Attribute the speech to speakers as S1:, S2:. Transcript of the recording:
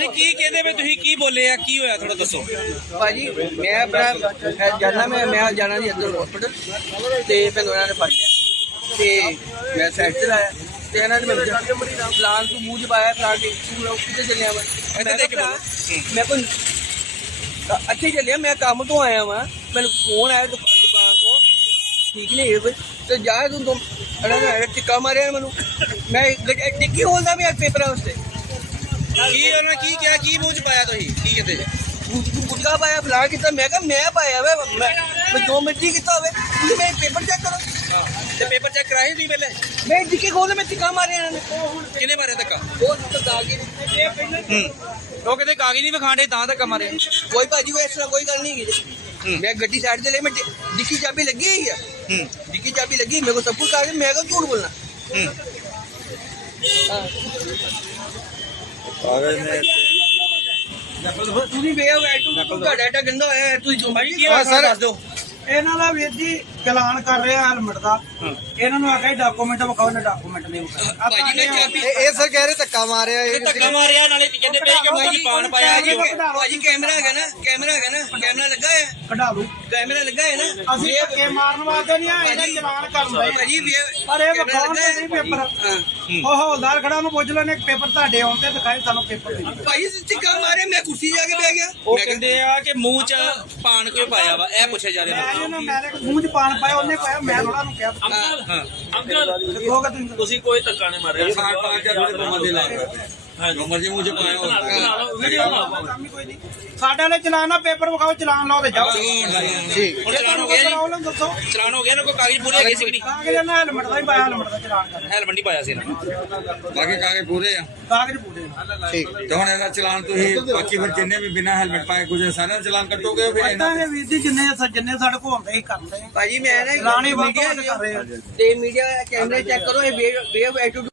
S1: ਕੀ ਕਹਿੰਦੇ ਵੇ ਤੁਸੀਂ ਕੀ ਬੋਲੇ ਆ ਕੀ ਹੋਇਆ ਥੋੜਾ ਦੱਸੋ।
S2: ਭਾਜੀ ਮੈਂ ਆਪਣਾ ਜਾਣਾ ਮੈਂ ਜਾਣਾ ਸੀ ਇੱਧਰ ਹਸਪੀਟਲ ਤੇ ਫਿਰ ਉਹਨਾਂ ਨੇ ਫੜ ਲਿਆ ਤੇ ਮੈਂ ਸਾਈਡ ਤੇ ਲਾਇਆ ਤੇ ਇਹਨਾਂ ਨੇ ਪਲਾਨ ਤੋਂ ਮੂੰਹ ਚ ਪਾਇਆ ਪਲਾਨ ਕਿੱਥੇ ਚੱਲਿਆ ਮੈਂ ਕੋਈ ਅੱਛੇ ਹੀ ਚੱਲਿਆ ਮੈਂ ਕੰਮ ਤੋਂ ਆਇਆ ਵਾਂ ਮੈਨੂੰ ਫੋਨ ਆਇਆ ਦੁਕਾਨ ਤੋਂ ਠੀਕ ਨਹੀਂ ਹੈ ਤੇ ਜਾ ਤੂੰ ਇਹਨਾਂ ਨੇ ਟਿੱਕਾ ਮਾਰਿਆ ਮੈਨੂੰ ਮੈਂ ਟਿੱਕੀ ਹੋਲਦਾ ਵੀ ਪੇਪਰਾਂ ਵਾਸਤੇ
S1: ਕੀ ਉਹਨਾਂ ਕੀ ਕਿਹਾ ਕੀ ਮੂੰਹ ਚ ਪਾਇਆ ਤੁਸੀਂ ਕੀ ਕਹਿੰਦੇ ਜੀ
S2: ਗੁਟਕਾ ਪਾਇਆ ਫਲਾ ਕੀਤਾ ਮੈਂ ਕਿਹਾ ਮੈਂ ਪਾਇਆ ਵੇ ਮੈਂ 2 ਮਿੰਟ ਹੀ ਕੀਤਾ ਹੋਵੇ ਤੁਸੀਂ ਮੈਂ ਪੇਪਰ ਚੈੱਕ ਕਰੋ
S1: ਤੇ ਪੇਪਰ ਚੈੱਕ ਕਰਾਏ ਤੁਸੀਂ ਪਹਿਲੇ
S2: ਮੈਂ ਟਿੱਕੀ ਖੋਲਦਾ ਮੈਂ ਟਿੱਕਾ ਮਾਰਿਆ ਇਹਨਾਂ ਨੇ
S1: ਕਿਹਨੇ ਮਾਰਿਆ ਧੱਕਾ
S2: ਉਹ ਕਾਗਜ਼
S1: ਉਹ ਕਹਿੰਦੇ ਕਾਗਜ਼ ਨਹੀਂ ਵਿਖਾਣੇ ਤਾਂ ਧੱਕਾ ਮਾਰਿਆ
S2: ਕੋਈ ਭਾਜੀ ਕੋਈ ਇਸ ਤਰ੍ਹਾਂ ਕੋਈ ਗੱਲ ਨਹੀਂ ਹੈਗੀ ਮੈਂ ਗੱਡੀ ਸਾਈਡ ਤੇ ਲੈ ਮੈਂ ਡਿੱਕੀ ਚਾਬੀ ਲੱਗੀ ਹੋਈ ਆ ਡਿੱਕੀ ਚਾਬੀ ਲੱਗੀ ਮੇਰੇ ਕੋਲ ਸਭ ਕੁਝ ਕਾਗਜ਼ ਮੈਂ ਕਿਉਂ ਝੂਠ ਬੋਲਣਾ ਤੁਸੀਂ ਵੇ ਤੁਹਾਡਾ ਐਡਾ ਗੰਦਾ ਹੋਇਆ ਤੁਸੀਂ
S1: ਭਾਈ ਕੀ ਹੋਇਆ ਸਰ ਦੱਸ ਦਿਓ।
S3: ਇਹਨਾਂ ਦਾ ਵੀਰ ਜੀ ਚਲਾਨ ਕਰ ਰਿਹਾ ਹੈਲਮਟ ਦਾ ਇਹਨਾਂ ਨੂੰ ਆਖਿਆ ਡਾਕੂਮੈਂਟ ਵਿਖਾਓ ਨਾ ਡਾਕੂਮੈਂਟ ਨਹੀਂ
S2: ਭਾਜੀ ਨੇ ਚਾਬੀ
S4: ਇਹ ਸਰ ਕਹਿ ਰਹੇ ਧੱਕਾ ਮਾਰਿਆ ਇਹ
S1: ਧੱਕਾ ਮਾਰਿਆ ਨਾਲੇ ਕਹਿੰਦੇ ਪਏ ਕਿ ਮੂੰਹ ਚ ਪਾਣ ਪਾਇਆ ਜੀ
S2: ਭਾਜੀ ਕੈਮਰਾ ਹੈਗਾ ਨਾ ਕੈਮਰਾ ਲੱਗਾ ਹੈ
S3: ਕਢਾ ਲੂ
S2: ਕੈਮਰਾ ਲੱਗਾ ਹੈ ਨਾ
S3: ਅਸੀਂ ਧੱਕੇ ਮਾਰਨ ਵਾਸਤੇ ਨਹੀਂ ਆਏ ਇਹਦਾ ਚਲਾਨ ਕਰਨ ਦੇ
S2: ਭਾਜੀ
S3: ਪਰ ਇਹ ਵਿਖਾਉਣਗੇ ਨਹੀਂ ਪੇਪਰ ਉਹ ਹੌਲਦਾਰ ਖੜਾ ਨੂੰ ਪੁੱਛ ਲੈਣੇ ਪੇਪਰ ਤੁਹਾਡੇ ਆਉਣ ਤੇ ਦਿਖਾਏ ਸਾਨੂੰ ਪੇਪਰ ਨਹੀਂ
S2: ਭਾਜੀ ਟਿੱਕਾ ਮਾਰੇ ਮੈਂ ਕੁਰਸੀ ਜਾ ਕੇ ਬਹਿ ਗਿਆ
S1: ਉਹ ਕਹਿੰਦੇ ਆ ਕਿ ਮੂੰਹ ਚ ਪਾਣ ਕਿਉਂ ਪਾਇਆ ਵਾ ਇਹ ਪੁੱਛਿਆ ਜਾ ਰਿਹਾ
S3: ਮੈਂ ਮੂੰਹ ਚ ਪਾਣ ਪਾਇਆ ਉਹਨੇ ਪਾਇਆ ਮੈਂ ਥੋੜਾ ਨੂੰ ਕਿਹਾ
S5: ਅੰਕਲ ਤੁਸੀਂ ਕੋਈ ਧੱਕਾ ਨਹੀਂ ਮਾਰਿਆ
S1: ਮਰਜੀ ਮੂੰਹ ਚ ਪਾਇਆ
S3: ਸਾਡਾ ਨੇ ਚਲਾਨ ਆ ਪੇਪਰ ਵਿਖਾਓ ਚਲਾਨ ਲਾਓ ਤੇ ਜਾਓ
S4: ਠੀਕ
S1: ਹੁਣ ਚਲਾਨ ਹੋ ਗਿਆ ਜੀ
S3: ਦੱਸੋ
S1: ਚਲਾਨ ਹੋ ਗਿਆ ਨਾ ਕੋਈ ਕਾਗਜ਼ ਪੂਰੇ ਹੈਗੇ ਸੀ ਕਿ ਨਹੀਂ
S3: ਕਾਗਜ਼ ਨਾ ਹੈਲਮਟ ਦਾ ਹੀ ਪਾਇਆ ਹੈਲਮਟ ਦਾ ਚਲਾਨ ਕਰ
S1: ਹੈਲਮਟ ਨਹੀਂ ਪਾਇਆ ਸੀ ਨਾ
S6: ਬਾਕੀ ਕਾਗਜ਼ ਪੂਰੇ ਆ
S3: ਕਾਗਜ਼ ਪੂਰੇ
S4: ਠੀਕ
S6: ਤੇ ਹੁਣ ਇਹਦਾ ਚਲਾਨ ਤੁਸੀਂ ਬਾਕੀ ਫਿਰ ਜਿੰਨੇ ਵੀ ਬਿਨਾਂ ਹੈਲਮਟ ਪਾਏ ਗੁਜਰੇ ਸਾਰਿਆਂ ਦਾ ਚਲਾਨ ਕੱਟੋਗੇ ਫਿਰ ਇਹਨਾਂ
S3: ਪਤਾ ਵੀਰ ਜੀ ਜਿੰਨੇ ਸਾਡੇ ਕੋਲ ਹੁੰਦੇ ਹੀ ਕਰਦੇ ਆ
S2: ਭਾਜੀ ਮੈਂ ਨਾ
S3: ਚਲਾਨ ਹੀ ਵੱਧ
S2: ਮੀਡੀਆ
S3: ਕਰ ਰਹੇ ਆ
S2: ਤੇ ਮੀਡੀਆ ਕੈਮਰੇ ਚੈੱਕ ਕਰੋ ਇਹ ਵੇਵ ਐਟੀਟਿਊਡ